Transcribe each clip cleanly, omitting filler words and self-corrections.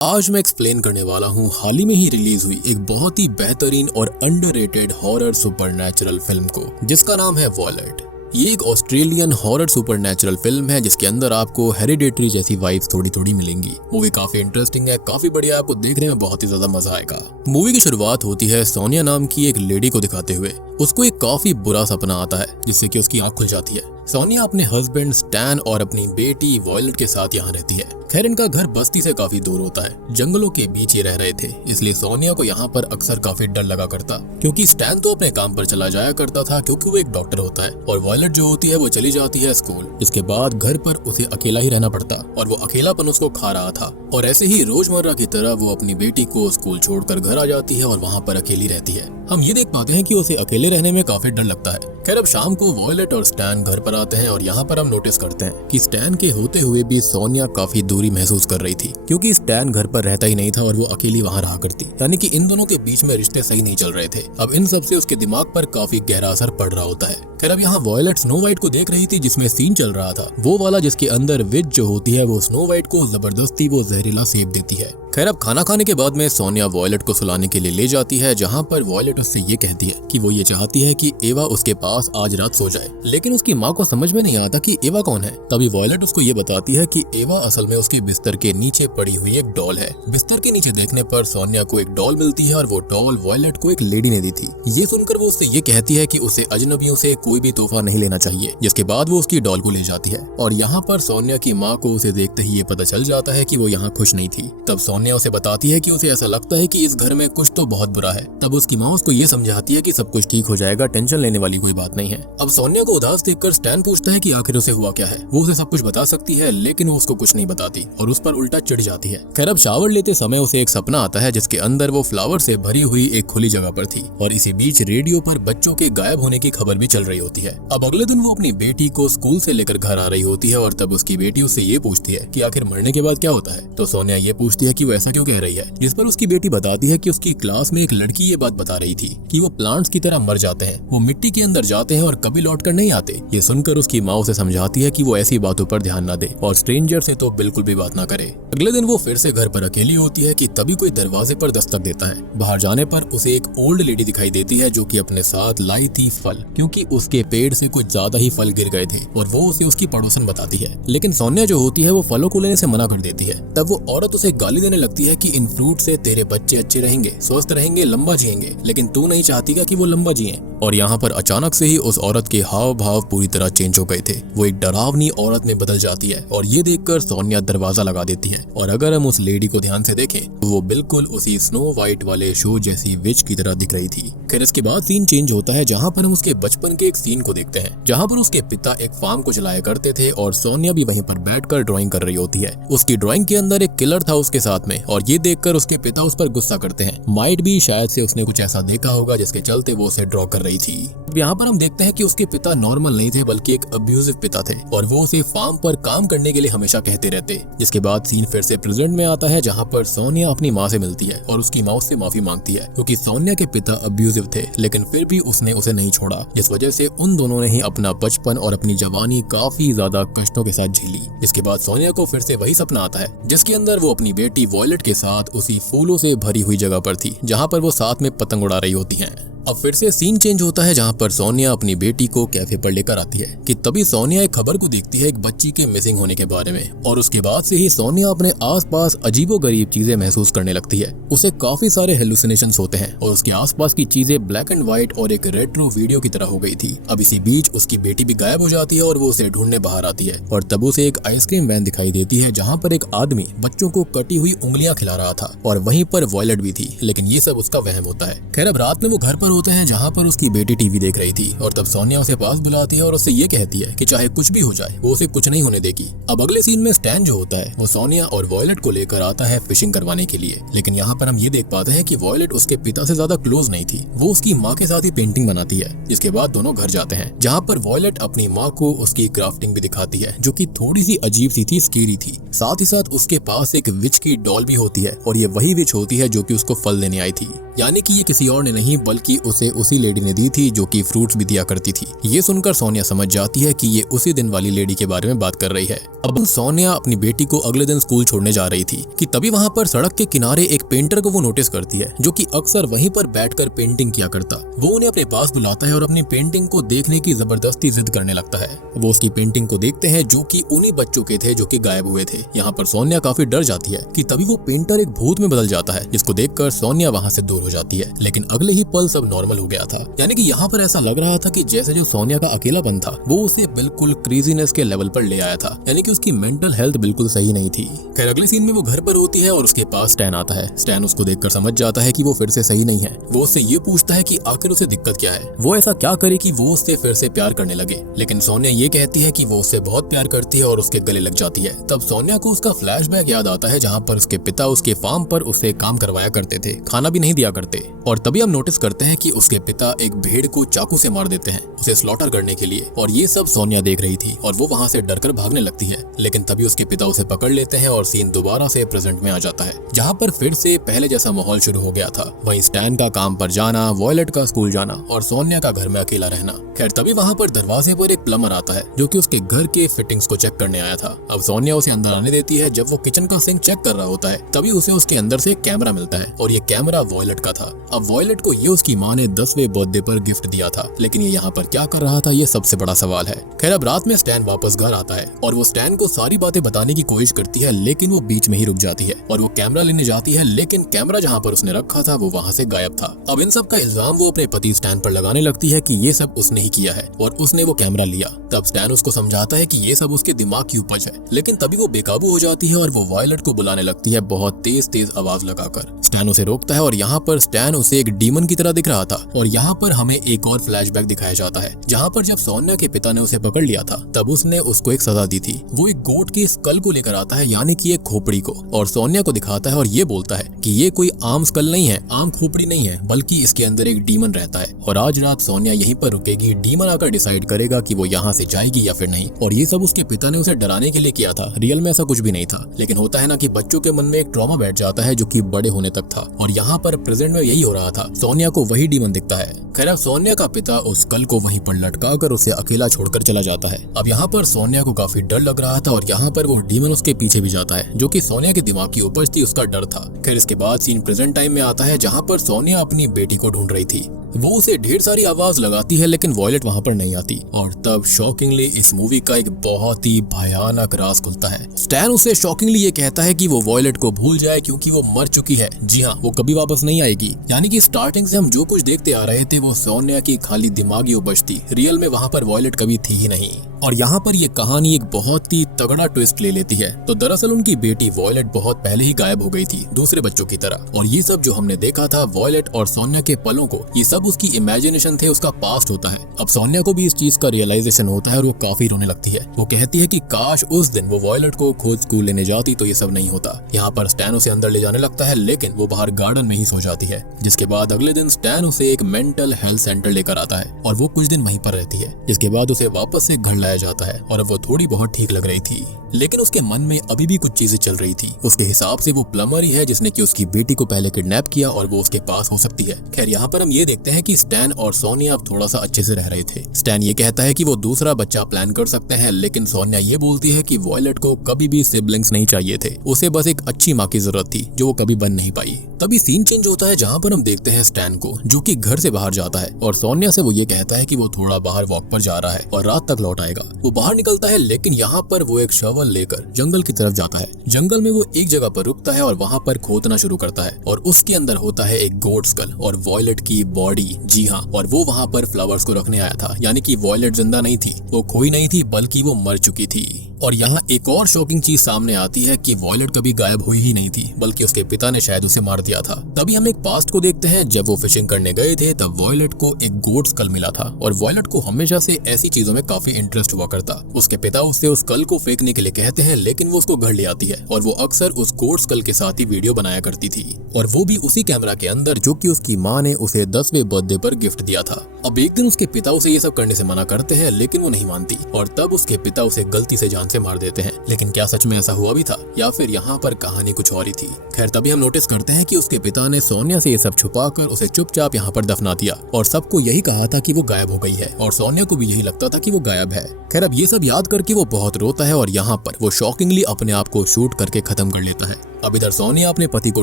आज मैं एक्सप्लेन करने वाला हूँ हाल ही में ही रिलीज हुई एक बहुत ही बेहतरीन और अंडररेटेड हॉरर सुपरनैचुरल फिल्म को, जिसका नाम है वॉलेट। ये एक ऑस्ट्रेलियन हॉरर सुपरनैचुरल फिल्म है जिसके अंदर आपको हेरिडेटरी जैसी वाइब्स थोड़ी थोड़ी मिलेंगी। मूवी काफी इंटरेस्टिंग है, काफी बढ़िया, आपको देखने में बहुत ही ज्यादा मजा आएगा। मूवी की शुरुआत होती है सोनिया नाम की एक लेडी को दिखाते हुए। उसको एक काफी बुरा सपना आता है जिससे कि उसकी आंख खुल जाती है। सोनिया अपने हस्बैंड स्टैन और अपनी बेटी वॉयलेट के साथ यहाँ रहती है। खैर, इनका घर बस्ती से काफी दूर होता है, जंगलों के बीच ही रह रहे थे, इसलिए सोनिया को यहाँ पर अक्सर काफी डर लगा करता, क्योंकि स्टैन तो अपने काम पर चला जाया करता था क्योंकि वो एक डॉक्टर होता है, और वॉयलेट जो होती है वो चली जाती है स्कूल। इसके बाद घर पर उसे अकेला ही रहना पड़ता और वो अकेलापन उसको खा रहा था। और ऐसे ही रोजमर्रा की तरह वो अपनी बेटी को स्कूल छोड़कर घर आ जाती है और वहाँ पर अकेली रहती है। हम ये देख पाते हैं कि उसे अकेले रहने में काफी डर लगता है। खैर, अब शाम को वॉयलेट और स्टैन घर पर आते हैं और यहाँ पर हम नोटिस करते हैं कि स्टैन के होते हुए भी सोनिया काफी दूरी महसूस कर रही थी, क्योंकि स्टैन घर पर रहता ही नहीं था और वो अकेली वहाँ रहा करती। यानी कि इन दोनों के बीच में रिश्ते सही नहीं चल रहे थे। अब इन सब से उसके दिमाग पर काफी गहरा असर पड़ रहा होता है। खैर, अब यहाँ वॉयलेट स्नो वाइट को देख रही थी जिसमें सीन चल रहा था, वो वाला जिसके अंदर विच जो होती है वो स्नो वाइट को जबरदस्ती वो जहरीला सेब देती है। खैर, अब खाना खाने के बाद में सोनिया वॉयलेट को सुलाने के लिए ले जाती है, जहाँ पर वॉयलेट उससे ये कहती है कि वो ये चाहती है कि एवा उसके पास आज रात सो जाए। लेकिन उसकी माँ को समझ में नहीं आता कि एवा कौन है। तभी वॉयलेट उसको ये बताती है कि एवा असल में उसके बिस्तर के नीचे पड़ी हुई एक डॉल है। बिस्तर के नीचे देखने पर सोनिया को एक डॉल मिलती है और वो डॉल वॉयलेट को एक लेडी ने दी थी। ये सुनकर वो उससे ये कहती है कि उसे अजनबियों से कोई भी तोहफा नहीं लेना चाहिए, जिसके बाद वो उसकी डॉल को ले जाती है। और यहाँ पर सोनिया की माँ को उसे देखते ही ये पता चल जाता है कि वो यहाँ खुश नहीं थी। तब सोनिया उसे बताती है कि उसे ऐसा लगता है कि इस घर में कुछ तो बहुत बुरा है। तब उसकी माँ उसको ये समझाती है कि सब कुछ ठीक हो जाएगा, टेंशन लेने वाली कोई बात नहीं है। अब सोनिया को उदास देखकर स्टैन पूछता है कि आखिर उसे हुआ क्या है। वो उसे सब कुछ बता सकती है, लेकिन वो उसको कुछ नहीं बताती और उस पर उल्टा चिढ़ जाती है। खैर, अब शावर लेते समय उसे एक सपना आता है जिसके अंदर वो फ्लावर से भरी हुई एक खुली जगह पर थी, और इसी बीच रेडियो पर बच्चों के गायब होने की खबर भी चल रही होती है। अब अगले दिन वो अपनी बेटी को स्कूल से लेकर घर आ रही होती है, और तब उसकी बेटी उससे ये पूछती है कि आखिर मरने के बाद क्या होता है। तो सोनिया ये पूछती है कि वो ऐसा क्यों कह रही है, जिस पर उसकी बेटी बताती है कि उसकी क्लास में एक लड़की ये बात बता रही थी कि वो प्लांट्स की तरह मर जाते हैं, वो मिट्टी के अंदर जाते हैं और कभी लौट कर नहीं आते। ये सुनकर उसकी माँ उसे समझाती है कि वो ऐसी बातों पर ध्यान न दे और स्ट्रेंजर से तो बिल्कुल भी बात ना करे। अगले दिन वो फिर से घर पर अकेली होती है कि तभी कोई दरवाजे पर दस्तक देता है। बाहर जाने पर उसे एक ओल्ड लेडी दिखाई देती है जो कि अपने साथ लाई थी फल, क्योंकि उसके पेड़ से कुछ ज्यादा ही फल गिर गए थे, और वो उसे उसकी पड़ोसन बताती है। लेकिन सोनिया जो होती है वो फलों को लेने से मना कर देती है। तब वो औरत उसे गाली देने लगती है कि इन फ्रूट से तेरे बच्चे अच्छे रहेंगे, स्वस्थ रहेंगे, लंबा जिएंगे, लेकिन तू नहीं चाहती कि वो लंबा जिए। और यहाँ पर अचानक से ही उस औरत के हाव भाव पूरी तरह चेंज हो गए थे। वो एक डरावनी औरत में बदल जाती है, और ये देखकर सोनिया दरवाजा लगा देती है। और अगर हम उस लेडी को ध्यान से देखें तो वो बिल्कुल उसी स्नो वाइट वाले शो जैसी विच की तरह दिख रही थी। फिर इसके बाद सीन चेंज होता है, जहाँ पर हम उसके बचपन के एक सीन को देखते हैं, जहाँ पर उसके पिता एक फार्म को चलाया करते थे और सोनिया भी वहीं पर बैठकर ड्राइंग कर रही होती है। उसकी ड्राइंग के अंदर एक किलर था उसके साथ में, और ये देखकर उसके पिता उस पर गुस्सा करते हैं। माइट भी शायद से उसने कुछ ऐसा देखा होगा जिसके चलते वो उसे ड्रॉ कर रही थी। यहाँ पर हम देखते हैं कि उसके पिता नॉर्मल नहीं थे, बल्कि एक अब्यूजिव पिता थे, और वो उसे फार्म पर काम करने के लिए हमेशा कहते रहते। जिसके बाद सीन फिर से प्रेजेंट में आता है, जहाँ पर सोनिया अपनी माँ से मिलती है और उसकी माँ उससे माफी मांगती है, क्योंकि सोनिया के पिता अब्यूजिव थे, लेकिन फिर भी उसने उसे नहीं छोड़ा, जिस वजह से उन दोनों ने ही अपना बचपन और अपनी जवानी काफी ज्यादा कष्टों के साथ झेली। इसके बाद सोनिया को फिर से वही सपना आता है जिसके अंदर वो अपनी बेटी वॉयलेट के साथ उसी फूलों से भरी हुई जगह पर थी, जहाँ पर वो साथ में पतंग उड़ा रही होती हैं। अब फिर से सीन चेंज होता है, जहाँ पर सोनिया अपनी बेटी को कैफे पर लेकर आती है कि तभी सोनिया एक खबर को देखती है एक बच्ची के मिसिंग होने के बारे में, और उसके बाद से ही सोनिया अपने आसपास अजीबोगरीब चीजें महसूस करने लगती है। उसे काफी सारे हेलुसिनेशंस होते हैं और उसके आसपास की चीजें ब्लैक एंड व्हाइट और एक रेट्रो वीडियो की तरह हो गई थी। अब इसी बीच उसकी बेटी भी गायब हो जाती है और वो उसे ढूंढने बाहर आती है, और तब उसे एक आइसक्रीम वैन दिखाई देती है, जहाँ पर एक आदमी बच्चों को कटी हुई उंगलियां खिला रहा था, और वहीं पर वॉयलेट भी थी, लेकिन ये सब उसका वहम होता है। खैर, अब रात में वो घर पर होते हैं जहाँ पर उसकी बेटी टीवी देख रही थी, और तब सोनिया उसे पास बुलाती है और उससे ये कहती है कि चाहे कुछ भी हो जाए वो उसे कुछ नहीं होने देगी। अब अगले सीन में स्टैन जो होता है वो सोनिया और वॉयलेट को लेकर आता है फिशिंग करवाने के लिए, लेकिन यहाँ पर हम ये देख पाते हैं कि वॉयलेट उसके पिता से ज्यादा क्लोज नहीं थी। वो उसकी माँ के साथ ही पेंटिंग बनाती है। जिसके बाद दोनों घर जाते हैं, जहाँ पर वॉयलेट अपनी माँ को उसकी क्राफ्टिंग भी दिखाती है, जो कि थोड़ी सी अजीब सी थी, स्केरी थी। साथ ही साथ उसके पास एक विच की डॉल भी होती है, और ये वही विच होती है जो कि उसको फल देने आई थी। यानी कि ये किसी और ने नहीं बल्कि उसे उसी लेडी ने दी थी जो कि फ्रूट्स भी दिया करती थी। ये सुनकर सोनिया समझ जाती है कि ये उसी दिन वाली लेडी के बारे में बात कर रही है। अब सोनिया अपनी बेटी को अगले दिन स्कूल छोड़ने जा रही थी कि तभी वहाँ पर सड़क के किनारे एक पेंटर को वो नोटिस करती है जो कि अक्सर वहीं पर बैठकर पेंटिंग किया करता। वो उन्हें अपने पास बुलाता है और अपनी पेंटिंग को देखने की जबरदस्ती जिद करने लगता है। वो उसकी पेंटिंग को देखते हैं जो कि उन्हीं बच्चों के थे जो कि गायब हुए थे। यहाँ पर सोनिया काफी डर जाती है कि तभी वो पेंटर एक भूत में बदल जाता है, जिसको देखकर सोनिया वहाँ से दूर हो जाती है। लेकिन अगले ही पल सब नॉर्मल हो गया था। यानी कि यहाँ पर ऐसा लग रहा था कि जैसे जो सोनिया का अकेलापन था वो उसे बिल्कुल क्रेजीनेस के लेवल पर ले आया था, यानी कि उसकी मेंटल हेल्थ बिल्कुल सही नहीं थी। खैर अगले सीन में वो घर पर होती है और उसके पास स्टैन आता है। स्टैन उसको देखकर समझ जाता है कि वो फिर से सही नहीं है। वो उससे ये पूछता है कि आखिर उसे दिक्कत क्या है, वो ऐसा क्या करे कि वो उससे फिर से प्यार करने लगे। लेकिन सोनिया ये कहती है कि वो उससे बहुत प्यार करती है और उसके गले लग जाती है। तब सोनिया को उसका फ्लैशबैक याद आता है जहाँ पर उसके पिता उसके फार्म पर उसे काम करवाया करते थे, खाना भी नहीं दिया करते। और तभी हम नोटिस करते हैं कि उसके पिता एक भेड़ को चाकू से मार देते हैं उसे स्लॉटर करने के लिए। और ये सब सोनिया देख रही थी और वो वहाँ से डरकर भागने लगती है। लेकिन तभी उसके पिता उसे पकड़ लेते हैं और सीन दोबारा से प्रेजेंट में आ जाता है, जहाँ पर फिर से पहले जैसा माहौल शुरू हो गया था। वहीं स्टैन का काम पर जाना, वॉयलेट का स्कूल जाना और सोनिया का घर में अकेला रहना। खैर तभी वहाँ पर दरवाजे पर एक प्लम्बर आता है जो कि उसके घर के फिटिंग्स को चेक करने आया था। अब सोनिया उसे अंदर आने देती है। जब वो किचन का सिंक चेक कर रहा होता है तभी उसे उसके अंदर से एक कैमरा मिलता है और ये कैमरा वॉयलेट का था। अब वॉयलेट को ये उसकी माँ ने 10वें बर्थडे पर गिफ्ट दिया था, लेकिन ये यहाँ पर क्या कर रहा था ये सबसे बड़ा सवाल है। खैर अब रात में स्टैन वापस घर आता है और वो स्टैन को सारी बातें बताने की कोशिश करती है, लेकिन वो बीच में ही रुक जाती है और वो कैमरा लेने जाती है, लेकिन कैमरा जहाँ पर उसने रखा था वो वहाँ से गायब था। अब इन सब का इल्जाम वो अपने पति स्टैन पर लगाने लगती है कि ये सब उसने ही किया है और उसने वो कैमरा लिया। तब स्टैन उसको समझाता है कि ये सब उसके दिमाग की उपज है, लेकिन तभी वो बेकाबू हो जाती है और वो वॉयलेट को बुलाने लगती है बहुत तेज तेज आवाज लगाकर। स्टैन उसे रोकता है और यहाँ पर स्टैन उसे एक डीमन की तरह दिख रहा था। और यहाँ पर हमें एक और फ्लैशबैक दिखाया जाता है जहाँ पर जब सोनिया के पिता ने उसे पकड़ लिया था तब उसने उसको एक सजा दी थी। वो एक गोट के स्कल को लेकर आता है, यानी कि एक खोपड़ी को, और सोनिया को दिखाता है और ये बोलता है कि ये कोई आम स्कल नहीं है, आम खोपड़ी नहीं है, बल्कि इसके अंदर एक डीमन रहता है और आज रात सोनिया यहीं पर रुकेगी। डीमन आकर डिसाइड करेगा कि वो यहाँ से जाएगी या फिर नहीं। और ये सब उसके पिता ने उसे डराने के लिए किया था, रियल में ऐसा कुछ भी नहीं था। लेकिन होता है ना कि बच्चों के मन में एक ट्रॉमा बैठ जाता है जो कि बड़े होने तक था, और यहाँ पर प्रेजेंट में यही हो रहा था। सोनिया को वही डीमन दिखता है। खैर अब सोनिया का पिता उस स्कल को वहीं पर लटका कर उसे अकेला छोड़कर चला जाता है। अब यहाँ पर सोनिया को काफी डर लग रहा था और यहाँ पर वो डीमन उसके पीछे भी जाता है, जो कि सोनिया के दिमाग की उपज थी, उसका डर था। खैर इसके बाद सीन प्रेजेंट टाइम में आता है जहाँ पर सोनिया अपनी बेटी को ढूंढ रही थी। वो उसे ढेर सारी आवाज लगाती है लेकिन वॉयलेट वहाँ पर नहीं आती। और तब शॉकिंगली इस मूवी का एक बहुत ही भयानक राज खुलता है। स्टैन उसे शॉकिंगली ये कहता है कि वो वॉयलेट को भूल जाए क्योंकि वो मर चुकी है। जी हाँ, वो कभी वापस नहीं आएगी। यानी कि स्टार्टिंग से हम जो कुछ देखते आ रहे थे वो सोनिया की खाली दिमागी उपज थी, रियल में वहाँ पर वॉयलेट कभी थी ही नहीं। और यहाँ पर ये कहानी एक बहुत ही तगड़ा ट्विस्ट ले लेती है। तो दरअसल उनकी बेटी वॉयलेट बहुत पहले ही गायब हो गई थी दूसरे बच्चों की तरह, और ये सब जो हमने देखा था वॉयलेट और सोनिया के पलों को, ये सब उसकी इमेजिनेशन थे, उसका पास्ट होता है। अब सोनिया को भी इस चीज का रियलाइजेशन होता है और वो काफी रोने लगती है। वो कहती है कि काश उस दिन वो वॉयलेट को खुद स्कूल लेने जाती तो ये सब नहीं होता। यहाँ पर स्टैन उसे अंदर ले जाने लगता है, लेकिन वो बाहर गार्डन में ही सो जाती है। जिसके बाद अगले दिन स्टैन उसे एक मेंटल हेल्थ सेंटर लेकर आता है और वो कुछ दिन वहीं पर रहती है। जिसके बाद उसे वापस से घर लाया जाता है और अब वो थोड़ी बहुत ठीक लग रही थी, लेकिन उसके मन में अभी भी कुछ चीजें चल रही थी। उसके हिसाब से वो प्लम्बर ही है जिसने कि उसकी बेटी को पहले किडनैप किया और वो उसके पास हो सकती है। खैर यहाँ पर हम ये देखते हैं कि स्टैन और सोनिया अब थोड़ा सा अच्छे से रह रहे थे। स्टैन ये कहता है कि वो दूसरा बच्चा प्लान कर सकते हैं, लेकिन सोनिया ये बोलती है कि वॉयलेट को कभी भी सिबलिंग्स नहीं चाहिए थे, उसे बस एक अच्छी माँ की जरूरत थी जो वो कभी बन नहीं पाई। तभी सीन चेंज होता है जहाँ पर हम देखते हैं स्टैन को जो कि घर से बाहर जाता है और सोनिया से वो ये कहता है कि वो थोड़ा बाहर वॉक पर जा रहा है और रात तक लौट आएगा। वो बाहर निकलता है, लेकिन यहाँ पर वो एक शवल लेकर जंगल की तरफ जाता है। जंगल में वो एक जगह पर रुकता है और वहाँ पर खोदना शुरू करता है और उसके अंदर होता है एक गोट स्कल और वॉयलेट की बॉडी। जी हाँ, और वो वहाँ पर फ्लावर्स को रखने आया था, यानी कि वॉयलेट जिंदा नहीं थी, वो खोई नहीं थी, बल्कि वो मर चुकी थी। और यहाँ एक और शॉकिंग चीज सामने आती है कि वॉयलेट कभी गायब हुई ही नहीं थी, बल्कि उसके पिता ने शायद उसे मार दिया था। तभी हम एक पास्ट को देखते हैं। जब वो फिशिंग करने गए थे तब वॉयलेट को एक गोट स्कल मिला था और वॉयलेट को हमेशा से ऐसी चीजों में काफी इंटरेस्ट हुआ करता। उसके पिता उससे उस स्कल को फेंकने के लिए कहते हैं, लेकिन वो उसको घर ले आती है और वो अक्सर उस गोट स्कल के साथ ही वीडियो बनाया करती थी, और वो भी उसी कैमरा के अंदर जो कि उसकी माँ ने उसे 10वें बर्थडे पर गिफ्ट दिया था। अब एक दिन उसके पिता उसे ये सब करने से मना करते हैं, लेकिन वो नहीं मानती और तब उसके पिता उसे गलती से जान से मार देते हैं। लेकिन क्या सच में ऐसा हुआ भी था या फिर यहाँ पर कहानी कुछ और ही थी? खैर तभी हम नोटिस करते हैं कि उसके पिता ने सोनिया से ये सब छुपाकर उसे चुपचाप यहाँ पर दफना दिया और सबको यही कहा था कि वो गायब हो गई है और सोनिया को भी यही लगता था कि वो गायब है। खैर अब ये सब याद करके वो बहुत रोता है और यहाँ पर वो शॉकिंगली अपने आप को शूट करके खत्म कर लेता है। अब इधर सोनिया अपने पति को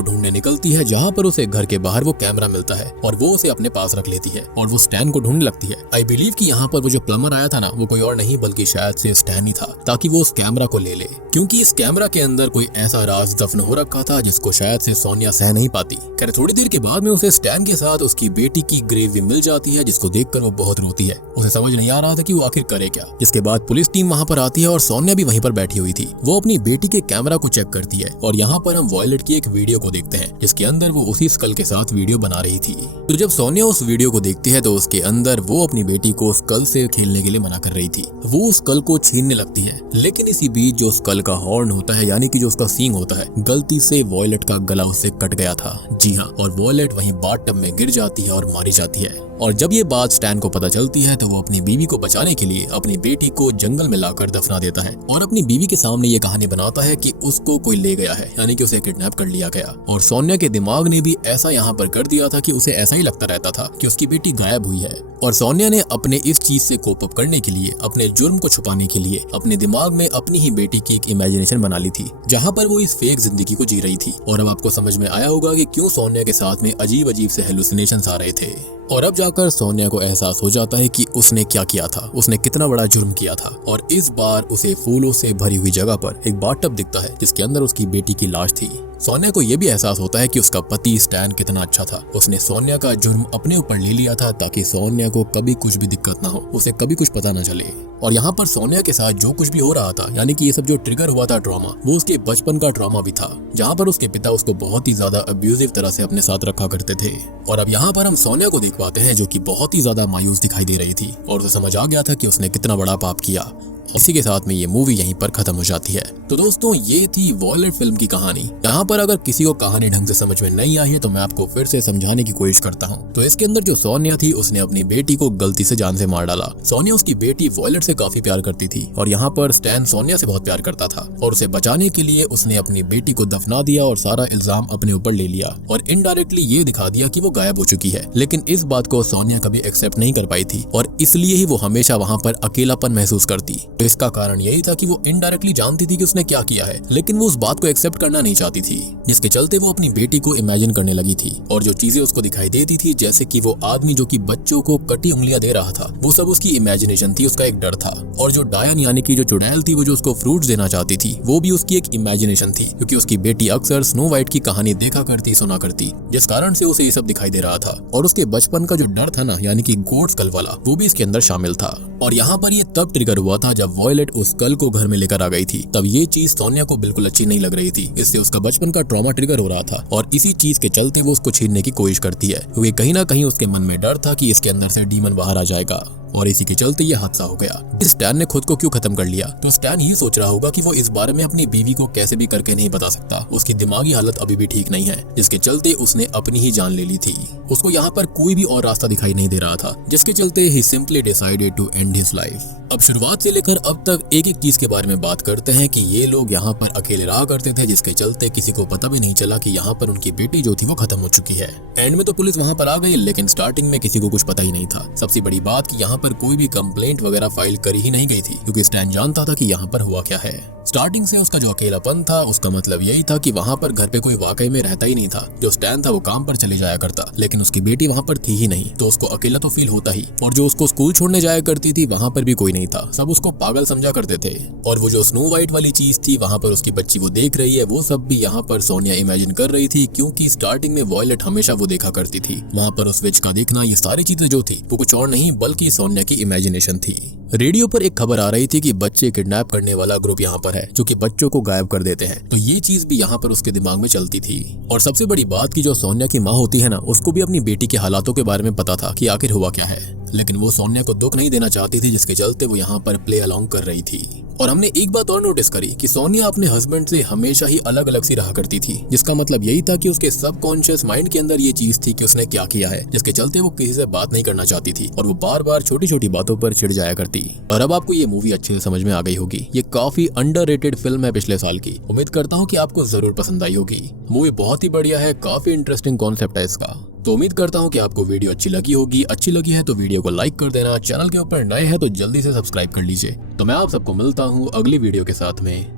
ढूंढने निकलती है, जहाँ पर उसे घर के बाहर वो कैमरा मिलता है और वो उसे अपने पास रख लेती है और वो स्टैन को ढूंढने लगती है। आई बिलीव कि यहाँ पर वो जो प्लम्बर आया था ना, वो कोई और नहीं बल्कि शायद से स्टैन ही था, ताकि वो उस कैमरा को ले ले, क्योंकि इस कैमरा के अंदर कोई ऐसा राज दफन हो रखा था जिसको शायद से सोनिया सह नहीं पाती। खैर थोड़ी देर के बाद में उसे स्टैन के साथ उसकी बेटी की ग्रेव भी मिल जाती है, जिसको देखकर वो बहुत रोती है। उसे समझ नहीं आ रहा था कि वो आखिर करे क्या। जिसके बाद पुलिस टीम वहाँ पर आती है और सोनिया भी वहीं पर बैठी हुई थी। वो अपनी बेटी के कैमरा को चेक करती है और यहाँ पर हम वॉयलेट की एक वीडियो को देखते हैं, जिसके अंदर वो उसी स्कल के साथ वीडियो बना रही थी। तो जब सोनिया उस वीडियो को देखती है तो उसके अंदर वो अपनी बेटी को स्कल से खेलने के लिए मना कर रही थी। वो उस स्कल को छीनने लगती है, लेकिन इसी बीच जो स्कल का हॉर्न होता है, यानी कि जो उसका सींग होता है, गलती से वॉयलेट का गला उससे कट गया था। जी हाँ, और वॉयलेट वहीं बाथटब में गिर जाती है और मारी जाती है। और जब ये बात स्टैन को पता चलती है तो वो अपनी बीवी को बचाने के लिए अपनी बेटी को जंगल में लाकर दफना देता है और अपनी बीवी के सामने ये कहानी बनाता है कि उसको कोई ले गया है, यानी कि उसे किडनैप कर लिया गया। और सोनिया के दिमाग ने भी ऐसा यहाँ पर कर दिया था कि उसे ऐसा ही लगता रहता था कि उसकी बेटी गायब हुई है। और सोनिया ने अपने इस चीज से कोप अप करने के लिए, अपने जुर्म को छुपाने के लिए अपने दिमाग में अपनी ही बेटी की एक इमेजिनेशन बना ली थी, जहाँ पर वो इस फेक जिंदगी को जी रही थी। और अब आपको समझ में आया होगा कि क्यों सोनिया के साथ में अजीब अजीब से हेलुसिनेशंस आ रहे थे। और अब जाकर सोनिया को एहसास हो जाता है कि उसने क्या किया था, उसने कितना बड़ा जुर्म किया था। और इस बार उसे फूलों से भरी हुई जगह पर एक बाथटब दिखता है, जिसके अंदर उसकी बेटी की लाश थी। सोनिया को यह भी एहसास होता है कि उसका पति स्टैन कितना अच्छा था। उसने सोनिया का जुर्म अपने ऊपर ले लिया था ताकि सोनिया को कभी कुछ भी दिक्कत ना हो, उसे कभी कुछ पता ना चले। और यहाँ पर सोनिया के साथ जो कुछ भी हो रहा था, यानी कि ये सब जो ट्रिगर हुआ था ड्रामा, वो उसके बचपन का ड्रामा भी था, जहाँ पर उसके पिता उसको बहुत ही ज्यादा अब्यूजिव तरह से अपने साथ रखा करते थे। और अब यहाँ पर हम सोनिया को देख पाते हैं, जो कि बहुत ही ज्यादा मायूस दिखाई दे रही थी और उसे समझ आ गया था कि उसने कितना बड़ा पाप किया। इसी के साथ में ये मूवी यहीं पर खत्म हो जाती है। तो दोस्तों ये थी वॉयलेट फिल्म की कहानी। यहाँ पर अगर किसी को कहानी ढंग से समझ में नहीं आई है तो मैं आपको फिर से समझाने की कोशिश करता हूँ। तो इसके अंदर जो सोनिया थी, उसने अपनी बेटी को गलती से जान से मार डाला। सोनिया उसकी बेटी वॉयलेट से काफी प्यार करती थी और यहाँ पर स्टैन सोनिया से बहुत प्यार करता था और उसे बचाने के लिए उसने अपनी बेटी को दफना दिया और सारा इल्जाम अपने ऊपर ले लिया और इनडायरेक्टली ये दिखा दिया कि वो गायब हो चुकी है। लेकिन इस बात को सोनिया कभी एक्सेप्ट नहीं कर पाई थी और इसलिए ही वो हमेशा वहाँ पर अकेलापन महसूस करती। तो इसका कारण यही था कि वो इनडायरेक्टली जानती थी कि उसने क्या किया है, लेकिन वो उस बात को एक्सेप्ट करना नहीं चाहती थी, जिसके चलते वो अपनी बेटी को इमेजिन करने लगी थी। और जो चीजें उसको दिखाई देती थी, जैसे कि वो आदमी जो कि बच्चों को कटी उंगलियां दे रहा था, वो सब उसकी इमेजिनेशन थी, उसका एक डर था। और जो डायन यानी कि जो चुड़ैल थी, वो जो उसको फ्रूट्स देना चाहती थी, वो भी उसकी एक इमेजिनेशन थी, क्योंकि उसकी बेटी अक्सर स्नो वाइट की कहानी देखा करती, सुना करती, जिस कारण से उसे ये सब दिखाई दे रहा था। और उसके बचपन का जो डर था ना, यानी कि गोट स्कल वाला, वो भी इसके अंदर शामिल था। और यहाँ पर ये तब ट्रिगर हुआ था जब वॉयलेट उस स्कल को घर में लेकर आ गई थी। तब ये चीज सोनिया को बिल्कुल अच्छी नहीं लग रही थी। इससे उसका बचपन का ट्रॉमा ट्रिगर हो रहा था और इसी चीज के चलते वो उसको छीनने की कोशिश करती है, क्योंकि कहीं ना कहीं उसके मन में डर था कि इसके अंदर से डीमन बाहर आ जाएगा। और इसी के चलते ये हादसा हो गया। स्टैन ने खुद को क्यों खत्म कर लिया? तो स्टैन ये सोच रहा होगा कि वो इस बारे में अपनी बीवी को कैसे भी करके नहीं बता सकता। उसकी दिमागी हालत अभी भी ठीक नहीं है, जिसके चलते उसने अपनी ही जान ले ली थी। उसको यहाँ पर कोई भी और रास्ता दिखाई नहीं दे रहा था, जिसके चलते ही simply decided to end his life. अब शुरुआत से लेकर अब तक एक एक चीज के बारे में बात करते हैं कि ये लोग यहाँ पर अकेले रहा करते थे, जिसके चलते किसी को पता भी नहीं चला कि यहाँ पर उनकी बेटी जो थी वो खत्म हो चुकी है। एंड में तो पुलिस वहाँ पर आ गई, लेकिन स्टार्टिंग में किसी को कुछ पता ही नहीं था। सबसे बड़ी बात कि यहाँ पर कोई भी कंप्लेंट वगैरह फाइल करी ही नहीं गई थी, क्योंकि स्टैन जानता था कि यहाँ पर हुआ क्या है। स्टार्टिंग से उसका जो अकेलापन था, उसका मतलब यही था कि वहाँ पर घर पे कोई वाकई में रहता ही नहीं था। जो स्टैन था वो काम पर चले जाया करता, लेकिन उसकी बेटी वहाँ पर थी ही नहीं, तो उसको अकेला तो फील होता ही। और जो उसको स्कूल छोड़ने जाया करती थी, वहाँ पर भी कोई नहीं था, सब उसको पागल समझा करते थे। और वो जो स्नो वाइट वाली चीज थी, वहाँ पर उसकी बच्ची वो देख रही है, वो सब भी यहाँ पर सोनिया इमेजिन कर रही थी, क्योंकि स्टार्टिंग में वॉयलेट हमेशा वो देखा करती थी। वहाँ पर उस विच का देखना, ये सारी चीजें जो थी वो कुछ और नहीं बल्कि सोनिया की इमेजिनेशन थी। रेडियो पर एक खबर आ रही थी कि बच्चे किडनैप करने वाला ग्रुप यहाँ पर है, जो कि बच्चों को गायब कर देते हैं। तो ये चीज भी यहाँ पर उसके दिमाग में चलती थी। और सबसे बड़ी बात की जो सोनिया की माँ होती है ना, उसको भी अपनी बेटी के हालातों के बारे में पता था कि आखिर हुआ क्या है, लेकिन वो सोनिया को दुख नहीं देना चाहती थी, जिसके चलते वो यहाँ पर प्ले अलोंग कर रही थी। और हमने एक बात और नोटिस करी कि सोनिया अपने हस्बैंड से हमेशा ही अलग अलग सी रहा करती थी, जिसका मतलब यही था कि उसके सबकॉन्शियस माइंड के अंदर ये चीज थी कि उसने क्या किया है, जिसके चलते वो किसी से बात नहीं करना चाहती थी और वो बार बार छोटी छोटी बातों पर चिढ़ जाया करती। और अब आपको ये मूवी अच्छे से समझ में आ गई होगी। ये काफी अंडररेटेड फिल्म है पिछले साल की। उम्मीद करता हूँ कि आपको जरूर पसंद आई होगी। मूवी बहुत ही बढ़िया है, काफी इंटरेस्टिंग कॉन्सेप्ट है इसका। तो उम्मीद करता हूँ कि आपको वीडियो अच्छी लगी होगी। अच्छी लगी है तो वीडियो को लाइक कर देना, चैनल के ऊपर नए हैं तो जल्दी से सब्सक्राइब कर लीजिए। तो मैं आप सबको मिलता हूँ अगली वीडियो के साथ में।